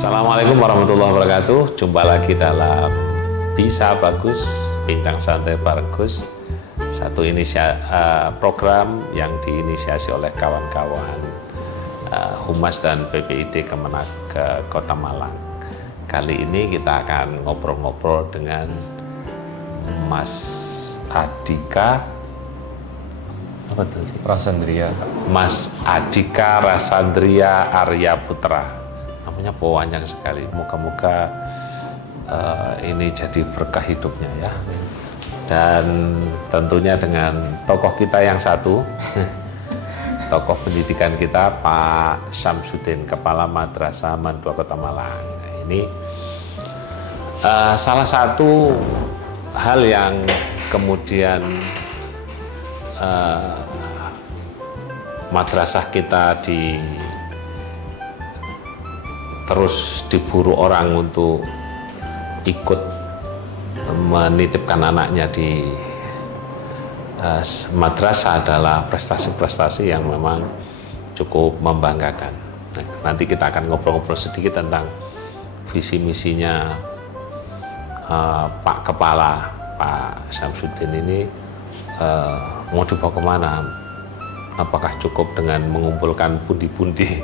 Assalamualaikum warahmatullahi wabarakatuh. Jumpa lagi dalam Bisa Bagus, Bincang Santai Bagus. Satu program yang diinisiasi oleh kawan-kawan Humas dan PPID Kemenak Kota Malang. Kali ini kita akan ngobrol-ngobrol dengan Mas Adhika Rasandria. Mas Adhika Rasandria Arya Putra. Namanya panjang sekali. Moga-moga ini jadi berkah hidupnya ya. Dan tentunya dengan tokoh kita yang satu, tokoh pendidikan kita Pak Syamsuddin, Kepala Madrasah Man 2 Kota Malang. Nah, ini salah satu hal yang kemudian madrasah kita terus diburu orang untuk ikut menitipkan anaknya di madrasah adalah prestasi-prestasi yang memang cukup membanggakan. Nah, nanti kita akan ngobrol-ngobrol sedikit tentang visi misinya Pak Kepala, Pak Syamsuddin ini mau dibawa kemana? Apakah cukup dengan mengumpulkan pundi-pundi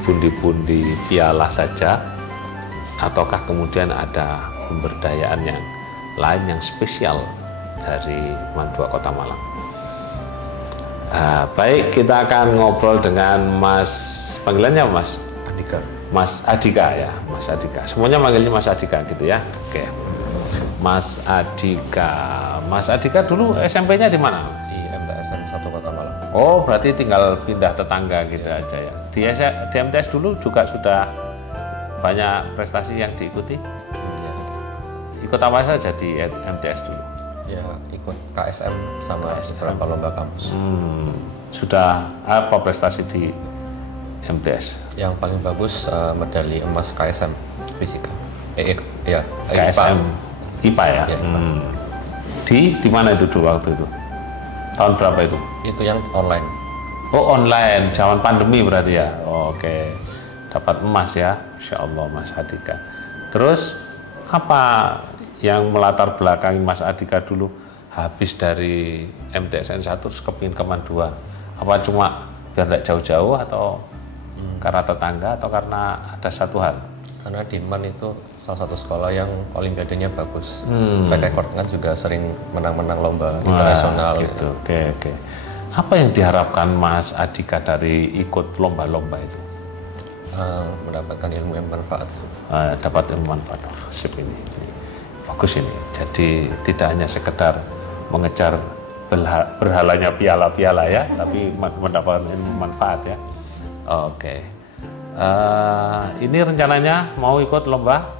pundi-pundi piala saja, ataukah kemudian ada pemberdayaan yang lain yang spesial dari Man 2 Kota Malang? Baik, kita akan ngobrol dengan Mas, panggilannya Mas Adhika. Mas Adhika ya, Mas Adhika. Semuanya manggilnya Mas Adhika gitu ya. Oke. Mas Adhika. Mas Adhika dulu SMP-nya di mana? Di MTSN 1 Kota Malang. Oh, berarti tinggal pindah tetangga gitu aja ya. Di MTS dulu juga sudah banyak prestasi yang diikuti? Ya. Ikut apa saja di MTS dulu? Ya, ikut KSM sama beberapa lomba kampus. Sudah apa prestasi di MTS? Yang paling bagus medali emas KSM fisika. KSM IPA ya. Ya, Di mana itu dulu waktu itu? Tahun berapa itu? Itu yang online. Oh, online, zaman pandemi berarti ya. Oh, oke. Dapat emas ya. Insya Allah Mas Adhika. Terus apa yang melatar belakangi Mas Adhika dulu habis dari MTSN 1 terus kepingin ke Man 2? Apa cuma biar tidak jauh-jauh atau karena tetangga atau karena ada satu hal? Karena di MAN itu salah satu sekolah yang olimpiadanya bagus. Track record kan juga sering menang-menang lomba internasional. Gitu. Oke. Apa yang diharapkan Mas Adhika dari ikut lomba-lomba itu? Mendapatkan ilmu yang bermanfaat. Dapat ilmu manfaat. Sip ini. Bagus ini. Jadi tidak hanya sekedar mengejar berhalanya piala-piala ya, tapi mendapatkan ilmu manfaat ya. Oke. Ini rencananya mau ikut lomba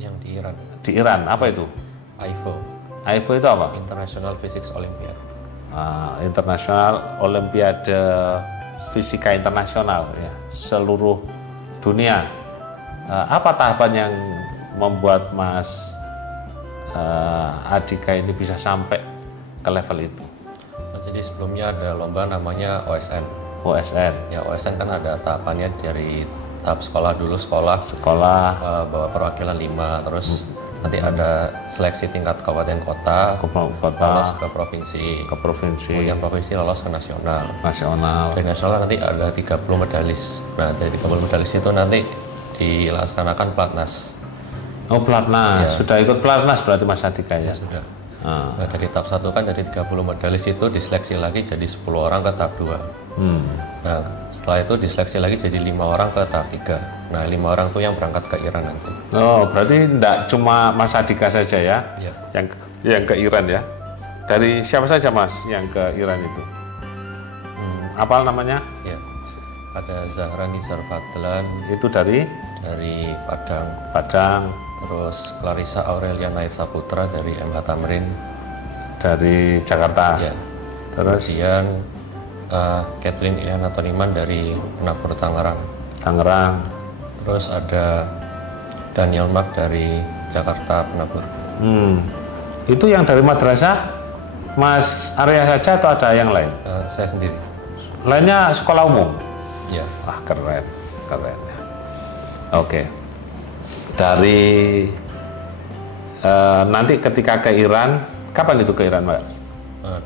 Yang di Iran. di Iran. Apa itu? IFO. IFO itu apa? International Physics Olympiad. Internasional Olimpiade Fisika Internasional ya, seluruh dunia. Apa tahapan yang membuat Mas Adhika ini bisa sampai ke level itu? Jadi sebelumnya ada lomba namanya OSN. OSN. Ya, OSN kan ada tahapannya dari tahap sekolah dulu, sekolah bawa perwakilan 5, terus nanti ada seleksi tingkat kabupaten kota, lolos ke provinsi, kemudian provinsi lolos ke nasional. Dari nasional nanti ada 30 medalis. Nah, dari 30 medalis itu nanti dilaksanakan pelatnas. Oh, pelatnas. Ya. Sudah ikut pelatnas berarti Mas Adhika ya? Ya sudah. Nah, dari tahap 1 kan dari 30 medalis itu diseleksi lagi jadi 10 orang ke tahap 2. Nah, setelah itu diseleksi lagi jadi 5 orang ke tahap 3. Nah, 5 orang tuh yang berangkat ke Iran nanti. Oh, berarti enggak cuma Mas Adhika saja ya, Ya. yang ke Iran ya? Dari siapa saja Mas yang ke Iran itu? Apa namanya? Ya, ada Zahra Nizar Fadlan. Itu dari Padang. Terus Clarissa Aurelia Nair Saputra dari MH Tamrin. Dari Jakarta. Ya. Terus Kemudian Catherine Iliana Toniman dari Penabur Tangerang. Terus ada Daniel Mark dari Jakarta Penabur. Itu yang dari madrasah Mas Arya saja atau ada yang lain? Saya sendiri. Lainnya sekolah umum? Ya. Wah, keren. Oke. Dari nanti ketika ke Iran, kapan itu ke Iran, Mbak?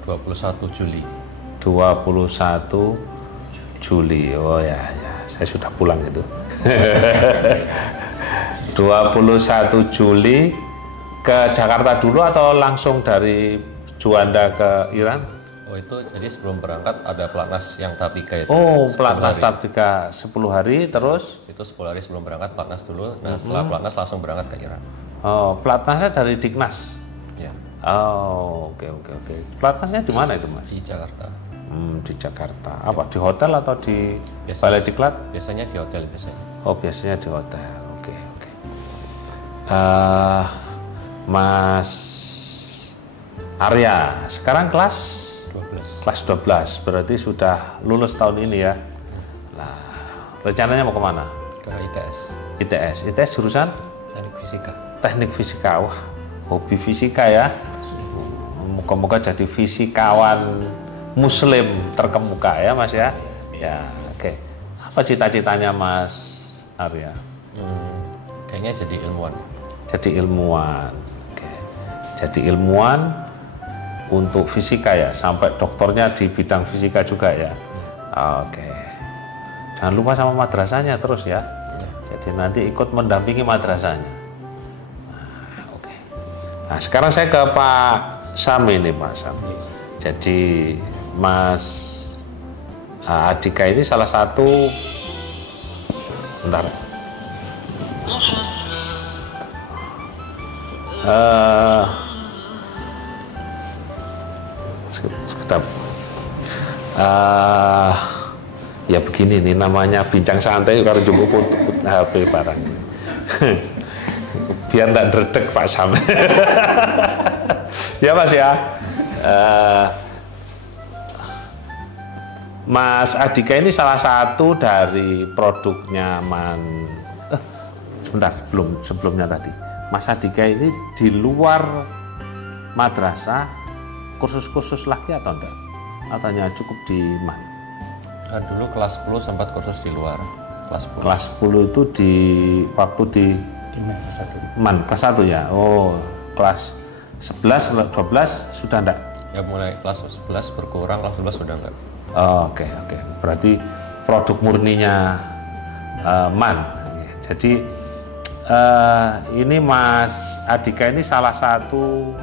21 Juli. 21 Juli. Oh ya, saya sudah pulang itu. 21 Juli ke Jakarta dulu atau langsung dari Juanda ke Iran? Oh, itu jadi sebelum berangkat ada pelatnas yang tahap 3 itu. Oh, pelatnas tahap 3 10 hari terus? Itu 10 hari sebelum berangkat pelatnas dulu. Nah, setelah pelatnas langsung berangkat ke Iran. Oh, pelatnasnya dari Dignas? Ya. Oh, oke. Pelatnasnya di mana itu, Mas? Di Jakarta. Di Jakarta. Apa, di hotel atau di Balai Diklat? Biasanya di hotel biasanya. Oh, biasanya di hotel. Oke. Mas Arya, sekarang kelas 12, berarti sudah lulus tahun ini ya. Nah, rencananya mau kemana? Ke ITS. ITS jurusan? Teknik fisika. Wah, hobi fisika ya. Moga-moga jadi fisikawan muslim terkemuka ya, Mas ya. Ya, oke. Apa cita-citanya Mas Arya? Kayaknya jadi ilmuwan. Oke. Jadi ilmuwan untuk fisika ya, sampai doktornya di bidang fisika juga ya. Oke. Jangan lupa sama madrasahnya terus ya. Jadi nanti ikut mendampingi madrasahnya. Oke. Nah, sekarang saya ke Pak Sam ini, Pak Sam. Jadi Mas Adika ini salah satu, bentar. Sekitar ya begini nih namanya bincang santai kalau cukup HP barang biar enggak dredeg Pak Sam. Ya Mas ya. Mas Adika ini salah satu dari produknya sebentar, sebelumnya tadi Mas Adika ini di luar madrasah kursus-kursus lagi atau enggak? Atau hanya cukup di MAN? Dulu kelas 10 sempat kursus di luar. Kelas 10 itu di waktu di MAN kelas 1 ya? Oh, kelas 11, 12 sudah enggak? Ya mulai kelas 11 berkurang, kelas 12 sudah enggak. Oh, oke. Berarti produk murninya MAN. Jadi ini Mas Adika ini salah satu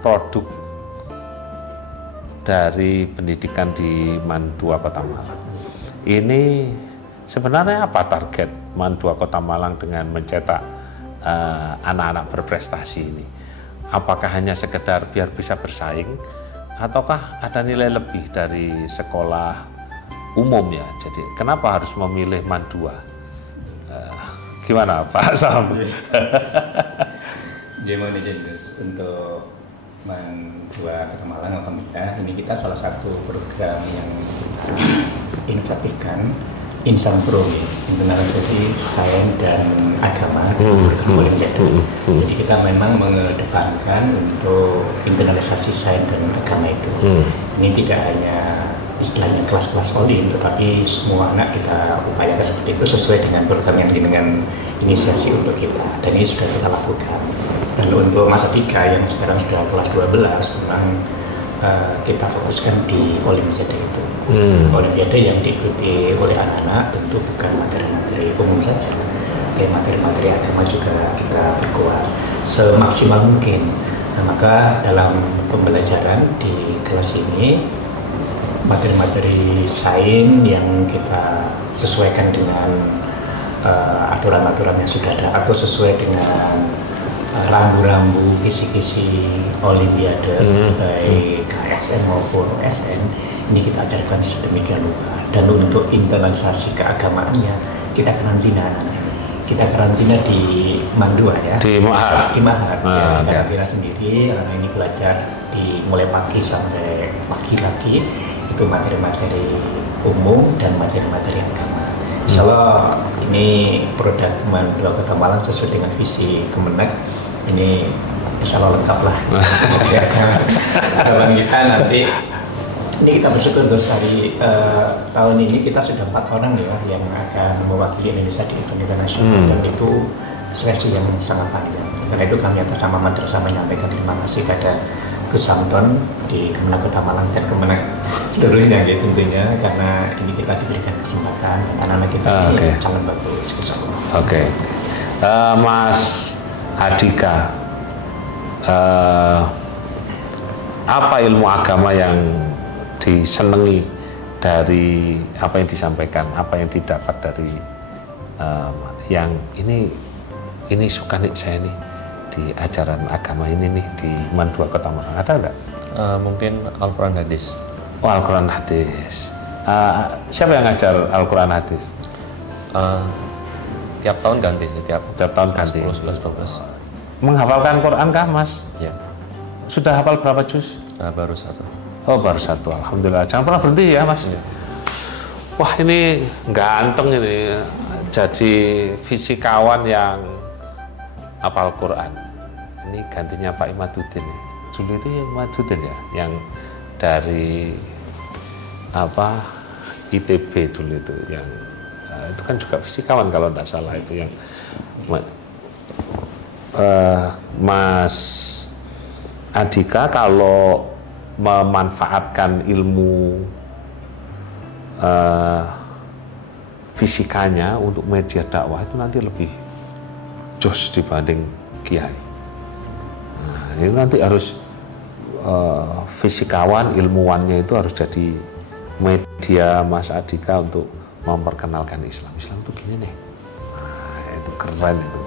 produk dari pendidikan di MAN 2 Kota Malang. Ini sebenarnya apa target MAN 2 Kota Malang dengan mencetak anak-anak berprestasi ini? Apakah hanya sekedar biar bisa bersaing, ataukah ada nilai lebih dari sekolah umum ya? Jadi kenapa harus memilih MAN 2? Gimana Pak Sam? Jadi untuk MAN 2 Kota Malang alhamdulillah ini kita salah satu program yang inovatifkan Insan Pro, internalisasi sains dan agama program Olimpiade. Jadi kita memang mengedepankan untuk internalisasi sains dan agama itu. Ini tidak hanya istilahnya kelas-kelas olim, tetapi semua anak kita upayakan seperti itu sesuai dengan program yang dengan inisiasi untuk kita. Dan ini sudah kita lakukan. Dan untuk masa 3 yang sekarang sudah kelas 12 memang kita fokuskan di Olimpiade itu. Olimpiade yang diikuti oleh anak-anak tentu bukan materi-materi umum saja, tapi materi-materi agama juga kita perkuat semaksimal mungkin. Nah, maka dalam pembelajaran di kelas ini materi-materi sains yang kita sesuaikan dengan aturan-aturan yang sudah ada atau sesuai dengan rambu-rambu kisi-kisi Olimpiade baik KSN maupun OSN ini kita ajarkan sedemikian rupa. Dan untuk internalisasi keagamaannya kita karantina di MAN 2 ya, di Mahat ya, kita karantina sendiri. Anak ini belajar di mulai pagi sampai pagi lagi itu materi-materi umum dan materi-materi agama. Insya Allah ini produk MAN 2 Kota Malang sesuai dengan visi Kemenak. Ini insya Allah lengkap lah. Harapan kita nanti Ini kita bersyukur Gus, hari tahun ini kita sudah 4 orang ya yang akan mewakili Indonesia di event internasional dan itu seleksi yang sangat panjang. Karena itu kami atas nama madrasah menyampaikan terima kasih kepada Gus Samton di Kemenang Kota Malang dan Kemenang seluruhnya gitu tentunya, karena ini kita diberikan kesempatan dan anak-anak kita ini calon bagus. Oke. Mas Adika, apa ilmu agama yang disenangi dari apa yang disampaikan, apa yang didapat dari yang ini suka nih saya nih di ajaran agama ini nih di Mandua Kota Malang, ada nggak? Mungkin Al-Quran Hadis. Oh, Al-Quran Hadis. Siapa yang ngajar Al-Quran Hadis? Tiap tahun ganti sih, tiap tahun ganti. 10, 11, 12. Menghafalkan Quran kah, Mas? Ya. Sudah hafal berapa juz? Baru 1. Oh, baru 1. Alhamdulillah. Jangan pernah berhenti ya, Mas. Ya. Wah, ini ganteng ini. Jadi fisikawan yang hafal Quran. Ini gantinya Pak Imaduddin. Dulu itu ya Imaduddin ya, yang dari ITB dulu itu, yang itu kan juga fisikawan kalau tidak salah itu yang Mas Adika kalau memanfaatkan ilmu fisikanya untuk media dakwah itu nanti lebih jos dibanding kiai. Nah, ini nanti harus fisikawan, ilmuwannya itu harus jadi media Mas Adika untuk memperkenalkan Islam. Islam itu gini nih. Nah, itu keren itu.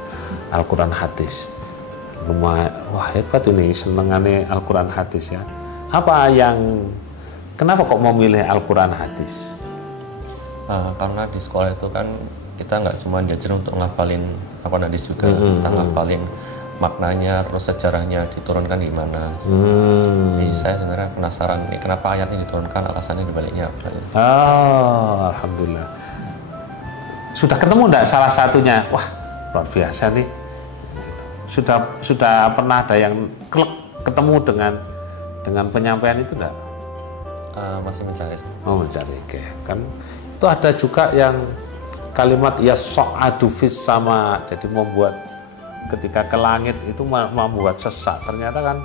Al-Quran Hadis. Lumayan, wah hebat ini senengannya Al-Quran Hadis ya. Kenapa kok mau milih Al-Quran Hadis? Karena di sekolah itu kan kita nggak cuma diajar untuk ngapalin Al-Quran Hadis juga, kita ngapalin maknanya, terus sejarahnya diturunkan di mana. Jadi saya sebenarnya penasaran nih, kenapa ayatnya diturunkan, alasannya dibaliknya apa? Oh, alhamdulillah. Sudah ketemu enggak salah satunya? Wah, luar biasa nih. Sudah pernah ada yang ketemu dengan penyampaian itu enggak? Masih mencari. Oh, mencari. Oke. Kan itu ada juga yang kalimat yas'adu fis sama, jadi membuat ketika ke langit itu membuat sesak. Ternyata kan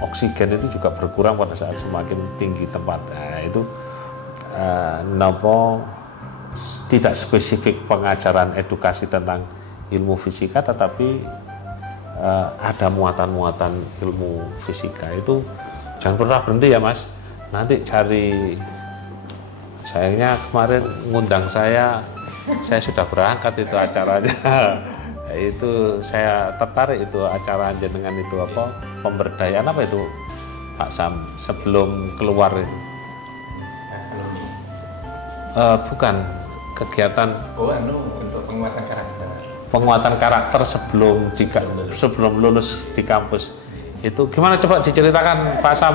oksigen itu juga berkurang pada saat semakin tinggi tempat. Nah, itu tidak spesifik pengajaran edukasi tentang ilmu fisika, tetapi ada muatan-muatan ilmu fisika. Itu jangan pernah berhenti ya Mas. Nanti cari, sayangnya kemarin ngundang saya sudah berangkat itu acaranya. Itu saya tertarik itu acara jenengan itu pemberdayaan apa itu Pak Sam sebelum keluar itu. Bukan kegiatan untuk penguatan karakter. Penguatan karakter sebelum lulus di kampus. Itu gimana, coba diceritakan Pak Sam?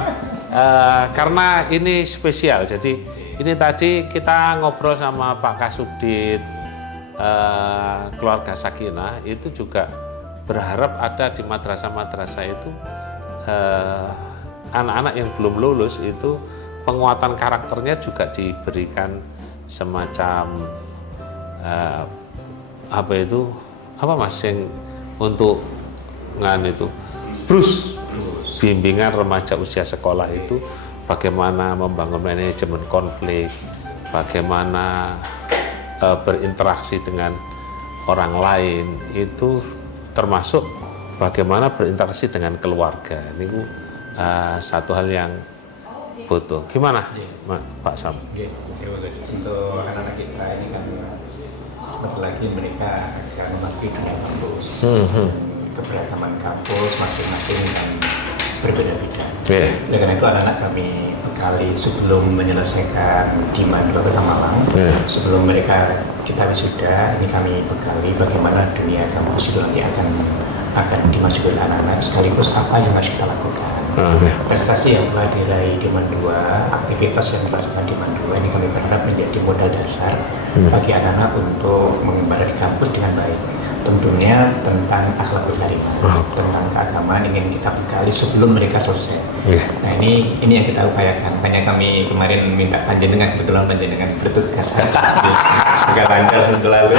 Karena ini spesial. Jadi ini tadi kita ngobrol sama Pak Kasubdit, keluarga Sakinah itu juga berharap ada di madrasah-madrasah itu anak-anak yang belum lulus itu penguatan karakternya juga diberikan semacam Mas yang untuk bimbingan remaja usia sekolah itu bagaimana membangun manajemen konflik, bagaimana berinteraksi dengan orang lain, itu termasuk bagaimana berinteraksi dengan keluarga. Ini satu hal yang butuh. Gimana, Pak Sam? Untuk anak-anak kita ini kan sebentar lagi mereka akan memasuki dunia kampus. Keberagaman kampus masing-masing dan berbeda-beda. Oleh karena itu anak-anak kami bekali sebelum menyelesaikan di Mandua Kota Malang, sebelum mereka kita wisuda, ini kami bekali bagaimana dunia kampus itu nanti akan dimasuki oleh anak-anak, sekaligus apa yang harus kita lakukan. Prestasi yang telah diraih di Mandua, aktivitas yang dilaksanakan di Mandua ini kami berharap menjadi modal dasar bagi anak-anak untuk mengembara di kampus dengan baik. tentunya tentang akhlakul karimah, tentang keagamaan ingin kita bekali sebelum mereka selesai. Nah ini yang kita upayakan. Makanya kami kemarin minta panjenengan, kebetulan panjenengan bertugas juga lancar selalu.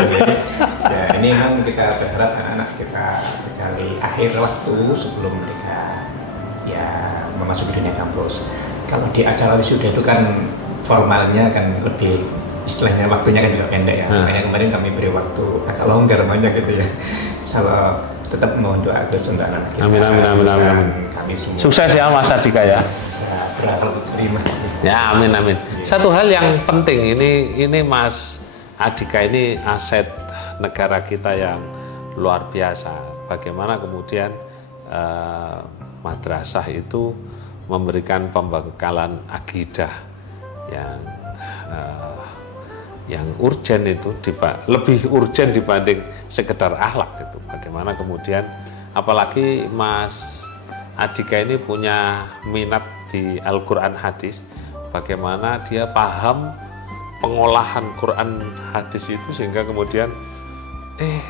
Ya ini memang kita berharap anak-anak kita bekali akhir waktu sebelum mereka ya memasuki dunia kampus. Kalau di acara wisuda itu kan formalnya kan lebih, istilahnya waktunya kan juga pendek ya. Makanya kemarin kami beri waktu agak longgar banyak gitu ya. Kalau tetap mohon doa Gus untuk anak kita. Amin. Kami semua Sukses ya Mas Adhika ya. bisa berakal terima. Ya amin. Satu hal yang penting ini Mas Adhika ini aset negara kita yang luar biasa. Bagaimana kemudian madrasah itu memberikan pembekalan akidah yang urgen itu lebih urgen dibanding sekedar akhlak itu. Bagaimana kemudian apalagi Mas Adhika ini punya minat di Al-Quran hadis, bagaimana dia paham pengolahan Quran hadis itu sehingga kemudian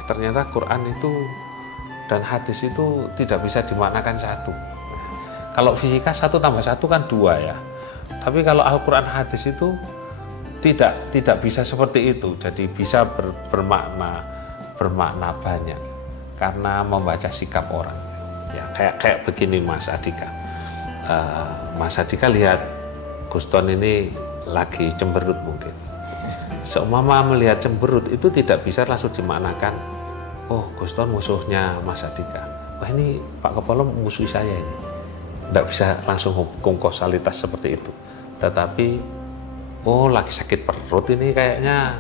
ternyata Quran itu dan hadis itu tidak bisa dimaknakan satu. Kalau fisika 1 tambah 1 kan 2 ya. Tapi kalau Al-Quran hadis itu tidak bisa seperti itu. Jadi bisa bermakna banyak karena membaca sikap orang. Ya kayak begini Mas Adhika. Mas Adhika lihat Guston ini lagi cemberut mungkin. Seumpama melihat cemberut itu tidak bisa langsung dimaknakan, oh Guston musuhnya Mas Adhika. Wah ini Pak Kepala musuh saya ini. Tidak bisa langsung hukum kausalitas seperti itu. Tetapi oh lagi sakit perut ini kayaknya,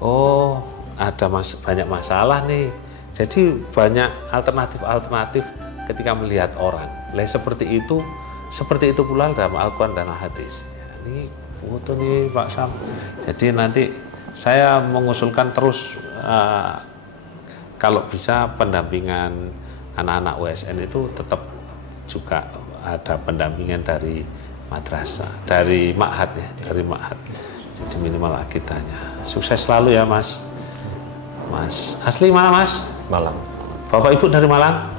oh ada banyak masalah nih. Jadi banyak alternatif ketika melihat orang. Seperti itu pula dalam Al-Quran dan Al-Hadis. Ini foto nih Pak Sam. Jadi nanti saya mengusulkan terus kalau bisa pendampingan anak-anak USN itu tetap juga ada pendampingan dari madrasah, dari ma'had ya, dari ma'had. Jadi minimal akidahnya. Sukses selalu ya Mas. Mas asli mana Mas? Malang. Bapak Ibu dari Malang?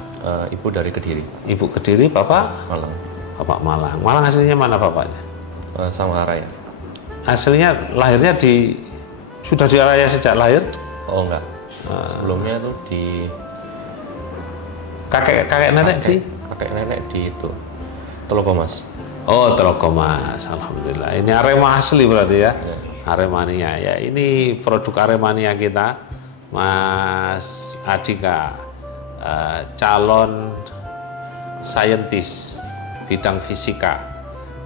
Ibu dari Kediri. Ibu Kediri, Bapak? Malang. Bapak Malang. Malang aslinya mana bapaknya? Samaraya. Aslinya lahirnya sudah di Araya sejak lahir? Oh enggak. Sebelumnya tuh di kakek nenek sih? Kakek nenek di itu Telokomas. Oh Telokomas, alhamdulillah. Ini Arema asli berarti ya? Aremania ya. Ini produk Aremania kita, Mas Adhika, calon saintis bidang fisika.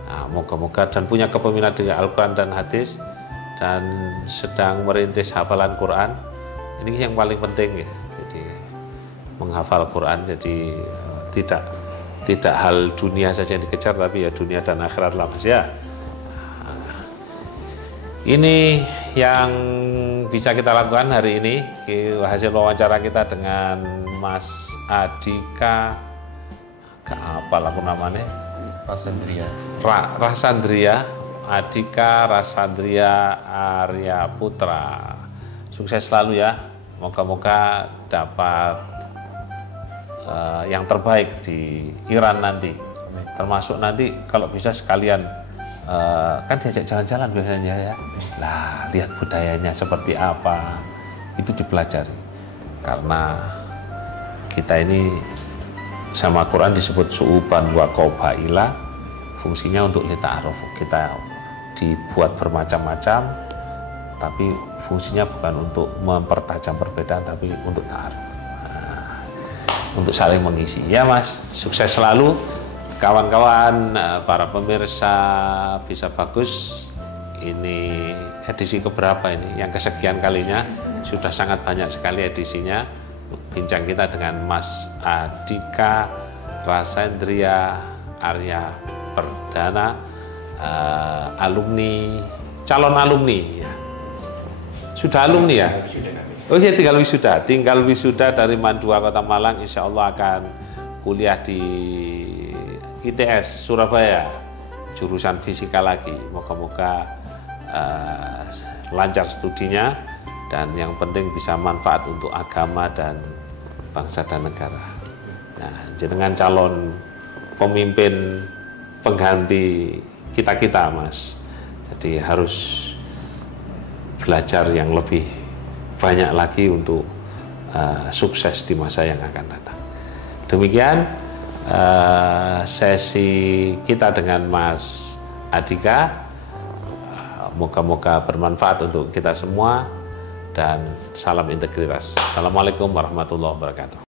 Nah, moga-moga dan punya kepemimpinan di Al-Quran dan hadis dan sedang merintis hafalan Quran. Ini yang paling penting ya. Jadi menghafal Quran, jadi tidak hal dunia saja yang dikejar, tapi ya dunia dan akhirat lah Mas ya. Ini yang bisa kita lakukan hari ini, hasil wawancara kita dengan Mas Adhika, apa laku namanya? Rasandria, Adhika Rasandria Arya Putra. Sukses selalu ya, moga-moga dapat yang terbaik di Iran nanti. Termasuk nanti kalau bisa sekalian kan diajak jalan-jalan biasanya ya. Lah, lihat budayanya seperti apa, itu dipelajari. Karena kita ini sama Quran disebut su'uban wa qabaila, fungsinya untuk lita'aruf. Kita dibuat bermacam-macam, tapi fungsinya bukan untuk mempertajam perbedaan, tapi untuk ta'aruf. Untuk saling mengisi. Ya Mas, sukses selalu. Kawan-kawan, para pemirsa Bisa Bagus, ini edisi keberapa ini? Yang kesekian kalinya, sudah sangat banyak sekali edisinya. Bincang kita dengan Mas Adhika Rasandria Arya Perdana, calon alumni ya. Sudah alumni ya? Oh iya, tinggal wisuda dari Mandua Kota Malang. Insya Allah akan kuliah di ITS Surabaya, jurusan fisika lagi. Moga-moga lancar studinya dan yang penting bisa manfaat untuk agama dan bangsa dan negara. Nah, jenengan calon pemimpin pengganti kita-kita, Mas. Jadi harus belajar yang lebih banyak lagi untuk sukses di masa yang akan datang. Demikian sesi kita dengan Mas Andika. Moga-moga bermanfaat untuk kita semua dan salam integritas. Assalamualaikum warahmatullahi wabarakatuh.